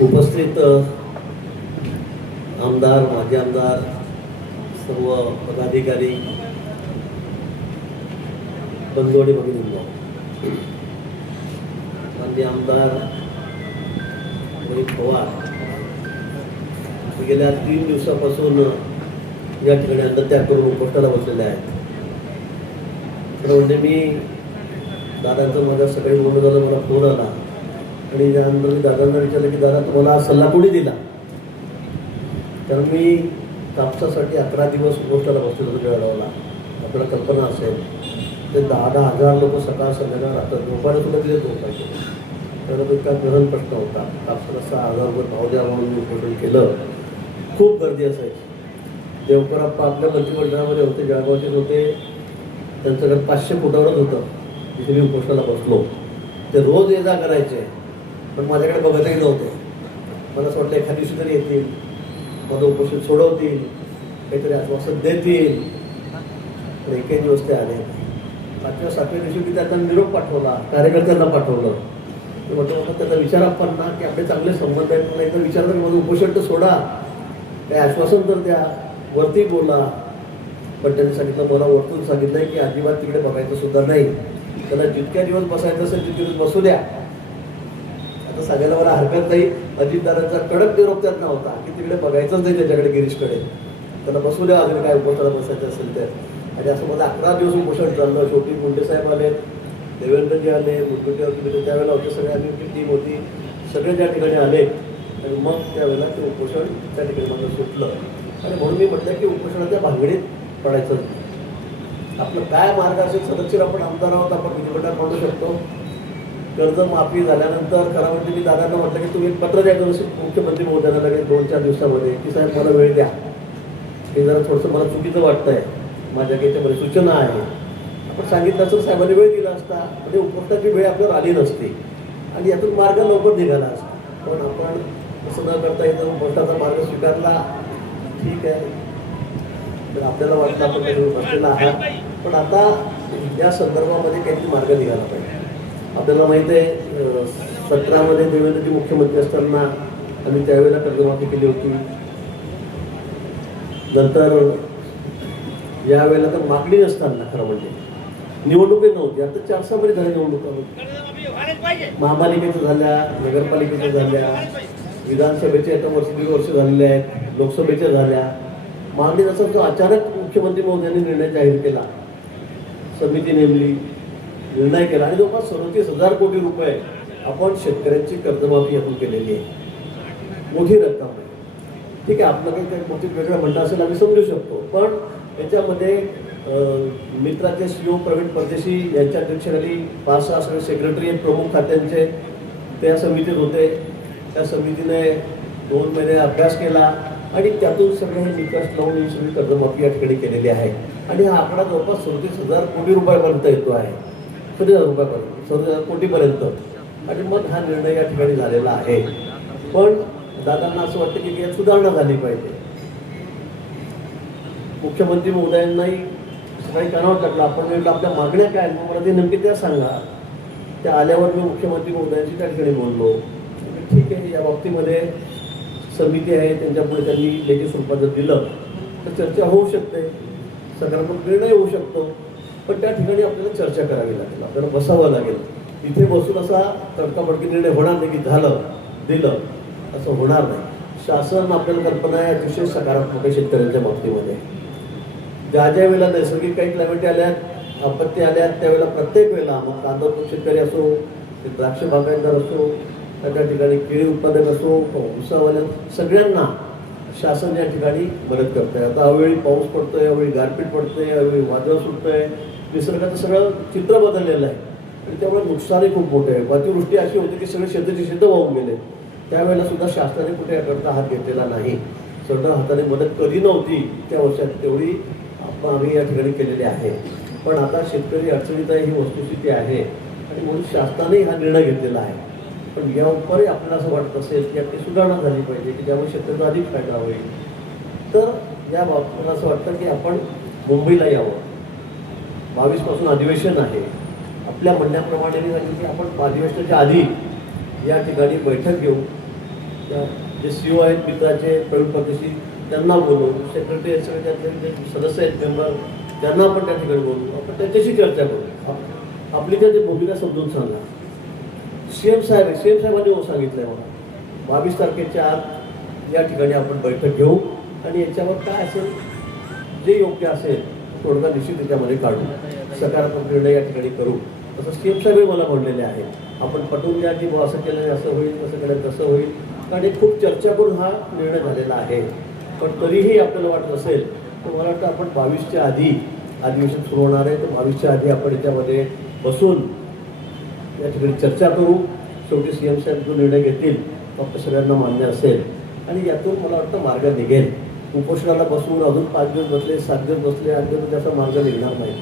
उपस्थित आमदार, माजी आमदार, सर्व पदाधिकारी, बंधू आणि भगिनींनो, माननीय आमदार रोहित पवार गेल्या 3 दिवसापासून या ठिकाणी अंतत्याग करून उपोषणाला बसलेले आहेत. खरं म्हणजे मी दादांचं माझ्या सकाळी बोलणं झालं, मला फोन आला आणि त्यानंतर मी दादांना विचारलं की दादा तुम्हाला सल्ला कोणी दिला. तर मी कापसासाठी 11 दिवस उपोषणाला बसलेलो होतो जळगावला. आपल्याला कल्पना असेल ते 10,000 लोक सकाळ संध्याकाळ राहतात. झोपायला सुद्धा दिले झोपायचे. तर इतका गहन प्रश्न होता. कापसाला 6,000 रुपये भाव द्या म्हणून मी उपोषण केलं. खूप गर्दी असायची. देवकरप्पा आपल्या मंत्रिमंडळामध्ये होते, जळगावचेच होते. त्यांचं घर 500 फुटावरच होतं. तिथे मी उपोषणाला बसलो. ते रोज ये जा करायचे, पण माझ्याकडे बघतही नव्हते. मला असं वाटलं एखाद्या दिवशी तरी येतील, माझं उपोषण सोडवतील, काहीतरी आश्वासन देतील. पण एकही दिवस ते आले. 5व्या 7व्या दिवशी मी त्यांना निरोप पाठवला, कार्यकर्त्यांना पाठवलं. मी म्हटलं त्यांना विचारा पण ना की आपले चांगले संबंध आहेत, मला एकदा विचारलं की माझं उपोषण तर सोडा, काही आश्वासन तर द्या, वरती बोला. पण त्यांनी सांगितलं, मला वरतून सांगितलंय की अजिबात तिकडे बघायचं सुद्धा नाही. त्याला जितक्या दिवस बसायचं असेल तितके दिवस बसू द्या. आता सांगायला मला हरकत नाही, अजितदादांचा कडक निरोप त्यांना होता की तिकडे बघायचंच नाही त्याच्याकडे, गिरीशकडे. त्याला बसू द्या, अजून काय उपोषणाला बसायचं असेल तर. आणि असं मला 11 दिवस उपोषण चाललं. शेवटी मुंडे साहेब आले, देवेंद्रजी आले, मुंडे त्यावेळेला होते सगळे, आम्ही टीम होती, सगळे त्या ठिकाणी आले. आणि मग त्यावेळेला ते उपोषण त्या ठिकाणी मला सुटलं. आणि म्हणून मी म्हटलं की उपोषणाच्या भांगडीत पडायचं नाही. आपलं काय मार्ग असेल, सदस्य आपण आमदार आहोत, आपण विधिमंडळात मांडू शकतो. कर्जमाफी झाल्यानंतर खरं म्हणजे मी दादांना म्हटलं की तुम्ही एक पत्र द्यायचं असेल मुख्यमंत्री महोदयांना लगेच 2-4 दिवसामध्ये की साहेब मला वेळ द्या, हे जरा थोडंसं मला चुकीचं वाटतंय, माझ्या याच्यामध्ये सूचना आहे. आपण सांगितलं असं साहेबांनी वेळ दिला असता, म्हणजे उपोषणाची वेळ आपल्यावर आली नसती आणि यातून मार्ग लवकर निघाला असता. पण आपण असं न करता इथं उपोषणाचा मार्ग स्वीकारला, ठीक आहे. तर आपल्याला वाटलं आपण त्याच्यावर बसलेला आहात, पण आता या संदर्भामध्ये काहीतरी मार्ग निघाला पाहिजे. आपल्याला माहिती आहे 17मध्ये देवेंद्रजी मुख्यमंत्री असताना आम्ही त्यावेळेला कर्जमाफी केली होती. नंतर यावेळेला तर मागणी नसताना खरं म्हणजे निवडणुकी नव्हती. आता 4-6 महिने झाल्या निवडणुका, महापालिकेच्या झाल्या, नगरपालिकेच्या झाल्या, विधानसभेचे आता 1-1.5 वर्ष झालेले आहेत, लोकसभेच्या झाल्या. मागणी नसेल तर अचानक मुख्यमंत्री महोदयांनी निर्णय जाहीर केला, समिती नेमली, निर्णय केला आणि जवळपास 37,000 कोटी रुपये आपण शेतकऱ्यांची कर्जमाफी यातून केलेली आहे. मोठी रक्कम आहे. ठीक आहे, आपलं काही मोठी वेगळं म्हणणं असेल आम्ही समजू शकतो. पण याच्यामध्ये मित्राचे CEO प्रवीण परदेशी यांच्या अध्यक्षतेखाली 5-6 सगळे सेक्रेटरी आहेत प्रमुख खात्यांचे, त्या समितीत होते. त्या समितीने 2 महिने अभ्यास केला आणि त्यातून सगळे हे निकष लावून ही सगळी कर्जमाफी या ठिकाणी केलेली आहे. आणि हा आकडा जवळपास 37,000 कोटी रुपयापर्यंत येतो आहे. 37,000 रुपयापर्यंत, 37,000 कोटीपर्यंत. आणि मग हा निर्णय या ठिकाणी झालेला आहे. पण दादांना असं वाटतं की यात सुधारणा झाली पाहिजे. मुख्यमंत्री महोदयांनाही सकाळी कानावर टाकलं, आपण आपल्या मागण्या काय, मला ते नेमके त्या सांगा. त्या आल्यावर मी मुख्यमंत्री महोदयांशी त्या ठिकाणी बोललो. ठीक आहे, या बाबतीमध्ये समिती आहे, त्यांच्यापुढे त्यांनी लेखी स्वरूपात जर दिलं तर चर्चा होऊ शकते, सकारात्मक निर्णय होऊ शकतो. पण त्या ठिकाणी आपल्याला चर्चा करावी लागेल, आपल्याला बसावं लागेल. इथे बसून असा तडकाफडकी निर्णय होणार नाही की झालं दिलं, असं होणार नाही. शासन आपल्याला कल्पना आहे अतिशय सकारात्मक आहे शेतकऱ्यांच्या बाबतीमध्ये. ज्या ज्या वेळेला नैसर्गिक काही क्लायमेट आल्यात, आपत्ती आल्यात, त्यावेळेला प्रत्येक वेळेला मग कांदा शेतकरी असो, द्राक्ष बागायतदार असो, त्या ठिकाणी केळी उत्पादक असो, ऊसावाल्या, सगळ्यांना शासन या ठिकाणी मदत करत आहे. आता अवेळी पाऊस पडतोय, अवेळी गारपीट पडतंय, अवेळी वादळ सुटतंय, निसर्गाचं सगळं चित्र बदललेलं आहे आणि त्यामुळे नुकसानही खूप मोठं आहे. अतिवृष्टी अशी होती की सगळे शेतं वाहून गेले. त्यावेळेला सुद्धा शासनाने कुठे याकरता हात घेतलेला नाही. स्वतः हाताने मदत कधी नव्हती त्या वर्षात, तेवढी आम्ही या ठिकाणी केलेली आहे. पण आता शेतकरी अडचणीत आहे ही वस्तुस्थिती आहे आणि म्हणून शासनाने हा निर्णय घेतलेला आहे. पण यावरही आपल्याला असं वाटत असेल की याची सुधारणा झाली पाहिजे की ज्यामुळे शेतकऱ्यांचा अधिक फायदा होईल. तर या बाबतीत मला असं वाटतं की आपण मुंबईला यावं. 22 पासून अधिवेशन आहे. आपल्या म्हणण्याप्रमाणे मी सांगितलं की आपण अधिवेशनाच्या आधी या ठिकाणी बैठक घेऊ. जे CEO आहेत मित्राचे प्रवीण परदेशी त्यांना बोलवू, सेक्रेटरी सगळे जे सदस्य आहेत मेंबर त्यांना आपण त्या ठिकाणी बोलवू, आपण त्यांच्याशी चर्चा करू. आपली त्याची भूमिका समजून सांगा. CM साहेबांनी सांगितलं आहे मला 22 तारखेच्या आत या ठिकाणी आपण बैठक घेऊ आणि याच्यावर काय असेल जे योग्य असेल तोडगा निश्चित त्याच्यामध्ये काढू, सकारात्मक निर्णय या ठिकाणी करू. तसं CM साहेबही मला म्हणलेले आहे. आपण पटवून द्या की असं केलं असं होईल, कसं केलं तसं होईल, कारण हे खूप चर्चा करून हा निर्णय झालेला आहे. पण तरीही आपल्याला वाटत असेल तर मला वाटतं आपण 22च्या आधी अधिवेशन सुरू होणार आहे, तर 22च्या आधी आपण याच्यामध्ये बसून या ठिकाणी चर्चा करू. शेवटी CM साहेब जो निर्णय घेतील फक्त सगळ्यांना मान्य असेल आणि यातून मला वाटतं मार्ग निघेल. उपोषणाला बसून अजून 5 दिवस बसले, 7 दिवस बसले, 8 दिवस त्याचा मार्ग निघणार नाही.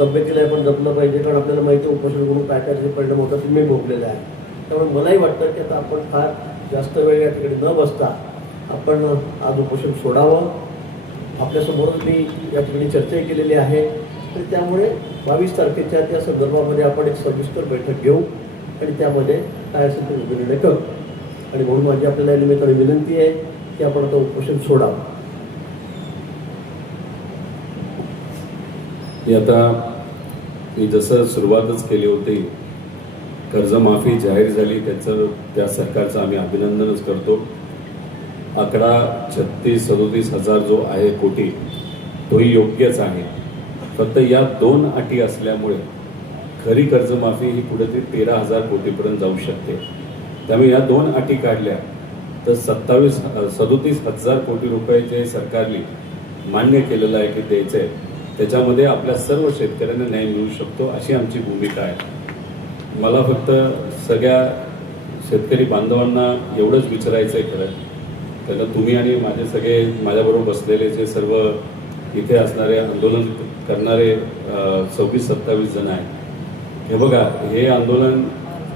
तब्येतीला आपण जपलं पाहिजे, कारण आपल्याला माहिती आहे उपोषण करून काय काय त्याचे परिणाम होतात तुम्ही भोगलेले आहे. त्यामुळे मलाही वाटतं की आता आपण फार जास्त वेळ या ठिकाणी न बसता आपण आज उपोषण सोडावं. आपल्यासमोरच मी या ठिकाणी चर्चाही केलेली आहे. तर त्यामुळे 22 तारखेच्या त्या संदर्भामध्ये आपण एक सविस्तर बैठक घेऊ आणि त्यामध्ये काय असेल ते निर्णय करू. आणि म्हणून माझी आपल्याला या निमित्ताने विनंती आहे की आपण आता उपोषण सोडावं. आता मी जसं सुरुवातच केली होती, कर्जमाफी जाहीर झाली त्या सरकारचं आम्ही अभिनंदनच करतो. आकडा 36-37 हजार जो आहे कोटी तोही योग्यच आहे. फक्त या 2 अटी असल्यामुळे खरी कर्जमाफी ही कुठेतरी 13,000 कोटीपर्यंत जाऊ शकते. त्यामुळे या 2 अटी काढल्या तर 37 हजार कोटी रुपये जे सरकारने मान्य केलेलं आहे की द्यायचं आहे, त्याच्यामध्ये आपल्या सर्व शेतकऱ्यांना न्याय मिळू शकतो अशी आमची भूमिका आहे. मला फक्त सगळ्या शेतकरी बांधवांना एवढंच विचारायचं आहे खरं, त्यांना तुम्ही आणि माझे सगळे माझ्याबरोबर बसलेले जे सर्व इथे असणारे आंदोलन करणारे 26-27 जण आहेत, हे बघा, हे आंदोलन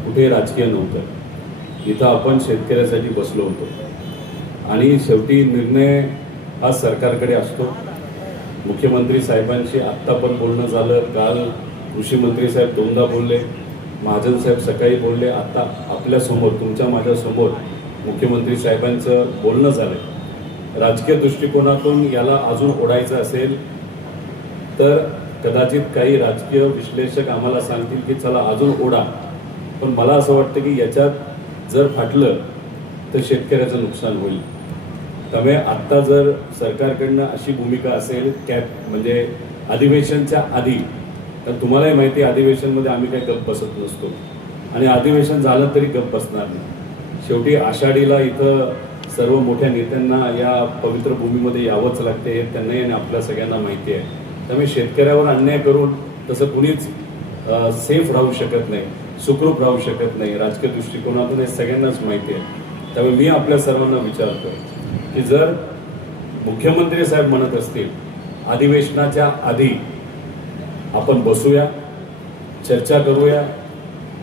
कुठे राजकीय नव्हतं. इथं आपण शेतकऱ्यासाठी बसलो होतो आणि शेवटी निर्णय हा सरकारकडे असतो. मुख्यमंत्री साहेबांशी आत्ता पण बोलणं झालं. काल कृषी मंत्री साहेब 2दा बोलले, महाजन साहेब सकाळी बोलले, आता आपल्यासमोर तुमच्या माझ्यासमोर मुख्यमंत्री साहेबांचं बोलणं झालं. राजकीय दृष्टिकोनातून याला अजून ओढायचं असेल तर कदाचित काही राजकीय विश्लेषक आम्हाला सांगतील की चला अजून ओढा, पण मला असं वाटतं की याच्यात जर फाटलं तर शेतकऱ्याचं नुकसान होईल. त्यामुळे आत्ता जर सरकारकडनं अशी भूमिका असेल म्हणजे अधिवेशनच्या आधी, तर तुम्हालाही माहिती आहे अधिवेशनमध्ये आम्ही काही गप्प बसत नसतो आणि अधिवेशन झालं तरी गप्प बसणार नाही. शेवटी आषाढीला इथं सर्व मोठ्या नेत्यांना या पवित्र भूमीमध्ये यावंच लागते, हे त्यांनाही आणि आपल्या सगळ्यांना माहिती आहे. त्यामुळे शेतकऱ्यावर अन्याय करून तसं कुणीच सेफ राहू शकत नाही, सुखरूप राहू शकत नाही. राजकीय दृष्टिकोनातून हे सगळ्यांनाच माहिती आहे. त्यामुळे मी आपल्या सर्वांना विचारतो की जर मुख्यमंत्री साहेब म्हणत असतील अधिवेशनाच्या आधी आपण बसूया, चर्चा करूया,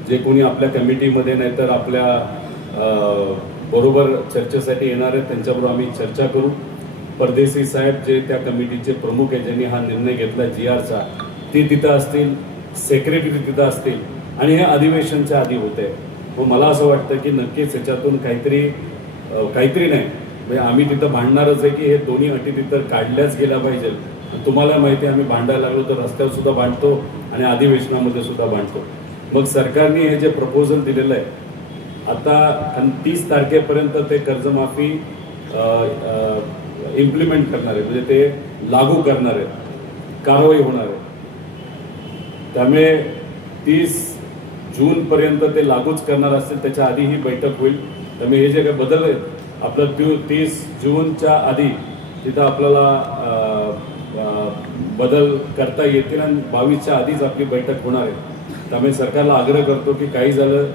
जे कोणी आपल्या कमिटीमध्ये नाही तर आपल्या बरोबर चर्चेसाठी येणार आहेत त्यांच्याबरोबर आम्ही चर्चा करू. परदेशी साहेब जे त्या कमिटीचे प्रमुख आहे, ज्यांनी हा निर्णय घेतला GRचा, ते तिथं असतील, सेक्रेटरी तिथं असतील आणि हे अधिवेशनच्या आधी होत आहे. मग मला असं वाटतं की नक्कीच याच्यातून काहीतरी नाही म्हणजे आम्ही तिथं भांडणारच आहे की हे दोन्ही अटी तिथं काढल्याच गेल्या पाहिजेत. तुम्हाला माहिती आहे आम्ही भांडायला लागलो तर रस्त्यावर सुद्धा भांडतो आणि अधिवेशनामध्ये सुद्धा भांडतो. मग सरकारने हे जे प्रपोजल दिलेलं आहे आता 30 तारखेपर्यंत ते कर्जमाफी इम्प्लिमेंट करणार आहे, म्हणजे ते लागू करणार आहे, कारवाई होणार आहे. त्यामुळे 30 जूनपर्यंत ते लागूच करणार असतील, त्याच्या आधी ही बैठक होईल. त्यामुळे हे जे काही बदल आहेत आपलं 30 जूनच्या आधी तिथं आपल्याला बदल करता येतील आणि 22च्या आधीच आपली बैठक होणार आहे. त्यामुळे सरकारला आग्रह करतो की काही झालं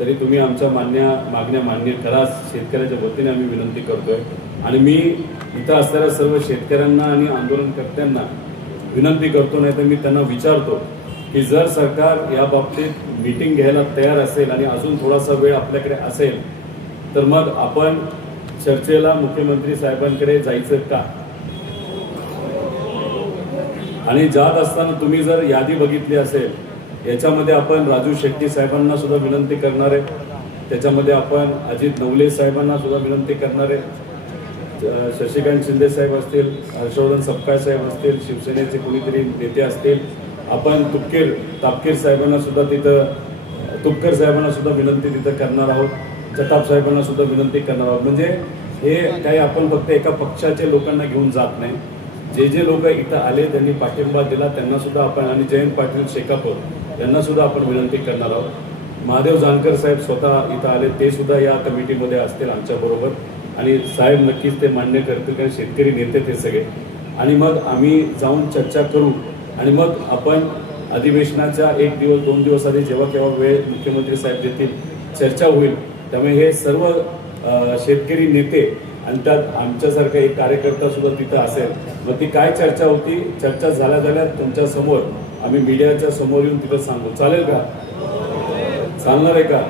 तरी तुम्ही आमच्या मागण्या मान्य करा. शेतकऱ्याच्या वतीने आम्ही विनंती करतोय आणि मी इथं असणाऱ्या सर्व शेतकऱ्यांना आणि आंदोलनकर्त्यांना विनंती करतो, नाही तर मी त्यांना विचारतो की जर सरकार या बाबतीत मीटिंग घ्यायला तयार असेल आणि अजून थोडासा वेळ आपल्याकडे असेल तर मग आपण चर्चेला मुख्यमंत्री साहेबांकडे जायचं का? आणि जात असताना तुम्ही जर यादी बघितली असेल, याच्यामध्ये आपण राजू शेट्टी साहेबांना सुद्धा विनंती करणार आहे, त्याच्यामध्ये आपण अजित नवले साहेबांना सुद्धा विनंती करणार आहे, शशिकांत शिंदे साहेब असतील, हर्षवर्धन सपकाळ साहेब असतील, शिवसेनेचे कोणीतरी नेते असतील, आपण तापकीर साहेबांना सुद्धा तुपकर साहेबांना सुद्धा विनंती तिथं करणार आहोत, जटाप साहेबांना सुद्धा विनंती करणार आहोत. म्हणजे हे काही आपण फक्त एका पक्षाच्या लोकांना घेऊन जात नाही. जे लोक इथं आले त्यांनी पाठिंबा दिला त्यांना सुद्धा आपण, आणि जयंत पाटील शेकापूर यांना सुद्धा आपण विनंती करणार आहोत. महादेव जानकर साहेब स्वतः इथं आले, ते सुद्धा या कमिटीमध्ये असतील आमच्याबरोबर, आणि साहेब नक्कीच ते मान्य करतील कारण शेतकरी नेते ते सगळे. आणि मग आम्ही जाऊन चर्चा करू आणि मग आपण अधिवेशनाच्या 1 दिवस 2 दिवस आधी जेव्हा केव्हा वेळ मुख्यमंत्री साहेब देतील चर्चा होईल. त्यामुळे हे सर्व शेतकरी नेते आणि त्यात आमच्यासारखा एक कार्यकर्ता सुद्धा तिथं असेल. मग ती काय चर्चा होती, चर्चा झाल्या तुमच्या समोर आम्ही मीडियाच्या समोर येऊन तिथं सांगू. चालेल का? चालणार आहे का?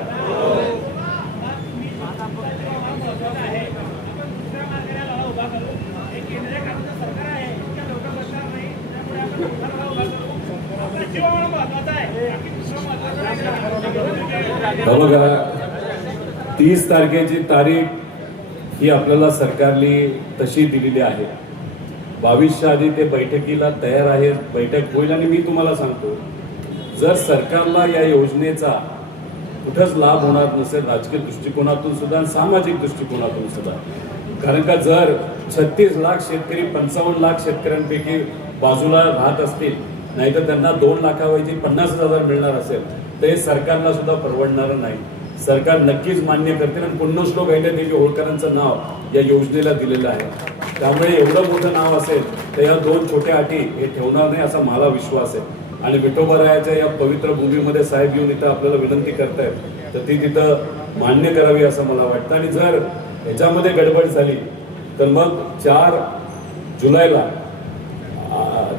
बघा, 30 तारखेची तारीख ही आपल्याला सरकारने तशी दिलेली आहे. 22च्या आधी ते बैठकीला तयार आहेत, बैठक होईल. आणि मी तुम्हाला सांगतो, जर सरकारला या योजनेचा कुठंच लाभ होणार नसेल राजकीय दृष्टिकोनातून सुद्धा आणि सामाजिक दृष्टिकोनातून सुद्धा, कारण का जर 36 लाख शेतकरी 55 लाख शेतकऱ्यांपैकी बाजूला राहत असतील, नाहीतर त्यांना 2 लाखाऐवजी 50,000 मिळणार असेल तर हे सरकारला सुद्धा परवडणार नाही. सरकार नक्कीच मान्य करतील. आणि पुण्यश्लोक अहिल्यादेवी होळकरांचं नाव या योजनेला दिलेलं आहे. त्यामुळे एवढं मोठं नाव असेल तर या 2 छोट्या अटी हे ठेवणार नाही असा मला विश्वास आहे. आणि विठोबरायाच्या या पवित्र भूमीमध्ये साहेब येऊन इथं आपल्याला विनंती करतायत तर ती तिथं मान्य करावी असं मला वाटतं. आणि जर ह्याच्यामध्ये गडबड झाली तर मग 4 जुलैला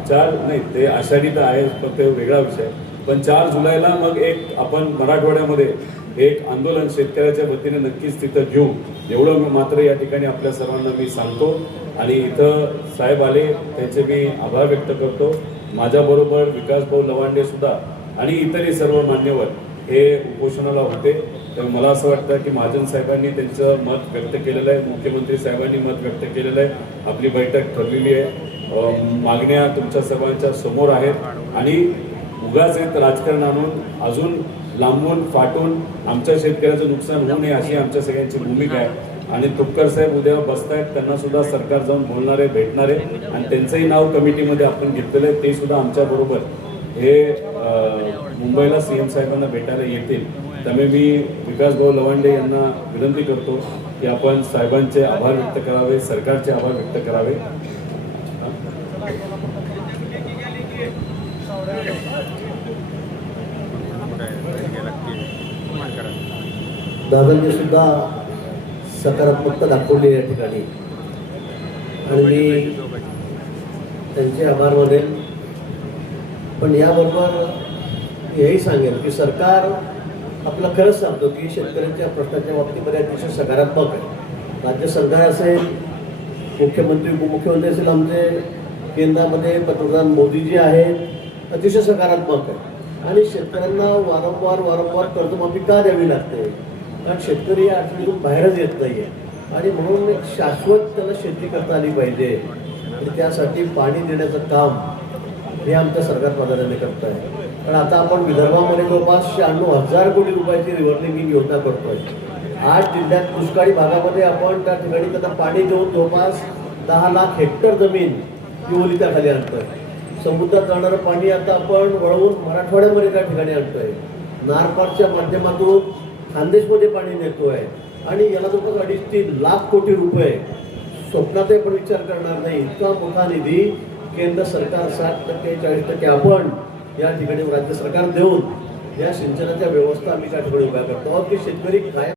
4 नाही ते आषाढी तर आहे पण ते वेगळा विषय, पण 4 जुलैला मग एक आपण मराठवाड्यामध्ये एक आंदोलन शेतकऱ्याच्या वतीने नक्कीच तिथं घेऊ, एवढं मात्र या ठिकाणी आपल्या सर्वांना मी सांगतो. आणि इथं साहेब आले त्यांचे मी आभार व्यक्त करतो. माझ्याबरोबर विकासभाऊ लवांडे सुद्धा आणि इतरही सर्व मान्यवर हे उपोषणाला होते. तर मला असं वाटतं की महाजन साहेबांनी त्यांचं मत व्यक्त केलेलं आहे, मुख्यमंत्री साहेबांनी मत व्यक्त केलेलं आहे, आपली बैठक ठरलेली आहे, मागण्या तुमच्या सर्वांच्या समोर आहेत. आणि उगाच एक राजकारण आणून अजून लांबून फाटून आमच्या शेतकऱ्याचं नुकसान होऊ नये अशी आमच्या सगळ्यांची भूमिका आहे. आणि तुपकर साहेब उद्या बसतायत, त्यांना सुद्धा सरकार जाऊन बोलणार आहे, भेटणार आहे. आणि त्यांचंही नाव कमिटीमध्ये आपण घेतलेलं आहे, ते सुद्धा आमच्याबरोबर हे मुंबईला CM साहेबांना भेटायला येतील. त्यामुळे मी विकासभाऊ लवांडे यांना विनंती करतो की आपण साहेबांचे आभार व्यक्त करावे, सरकारचे आभार व्यक्त करावे. दादांनी सुद्धा सकारात्मकता दाखवली या ठिकाणी आणि मी त्यांचे आभार मानेल. पण याबरोबर हेही सांगेल की सरकार आपलं खरंच सांगतो की शेतकऱ्यांच्या प्रश्नाच्या बाबतीमध्ये अतिशय सकारात्मक आहे. राज्य सरकार असेल, मुख्यमंत्री उपमुख्यमंत्री असेल, आमचे केंद्रामध्ये पंतप्रधान मोदीजी आहेत, अतिशय सकारात्मक आहे. आणि शेतकऱ्यांना वारंवार कर्जमाफी का द्यावी लागते, कारण शेतकरी या अडचणीतून बाहेरच येत नाही आहे. आणि म्हणून एक शाश्वत त्याला शेती करता आली पाहिजे आणि त्यासाठी पाणी देण्याचं काम हे आमचं सरकार प्राधान्याने करत आहे. कारण आता आपण विदर्भामध्ये जवळपास 96,000 कोटी रुपयाची रिव्हरलिंकिंग योजना करतोय. 8 जिल्ह्यात दुष्काळी भागामध्ये आपण त्या ठिकाणी त्यांना पाणी देऊन जवळपास 10 लाख हेक्टर जमीन ही ओलिताखाली आणतोय. समुद्रात जाणारं पाणी आता आपण वळवून मराठवाड्यामध्ये त्या ठिकाणी आणतोय. नारपारच्या माध्यमातून खानदेशमध्ये पाणी नेतोय. आणि याला जवळपास 2.5-3 लाख कोटी रुपये स्वप्नातही पण विचार करणार नाही इतका मोठा निधी केंद्र सरकार 60% 40% आपण या ठिकाणी राज्य सरकार देऊन या सिंचनाच्या व्यवस्था आम्ही त्या ठिकाणी उभ्या करतो आहोत की शेतकरी काय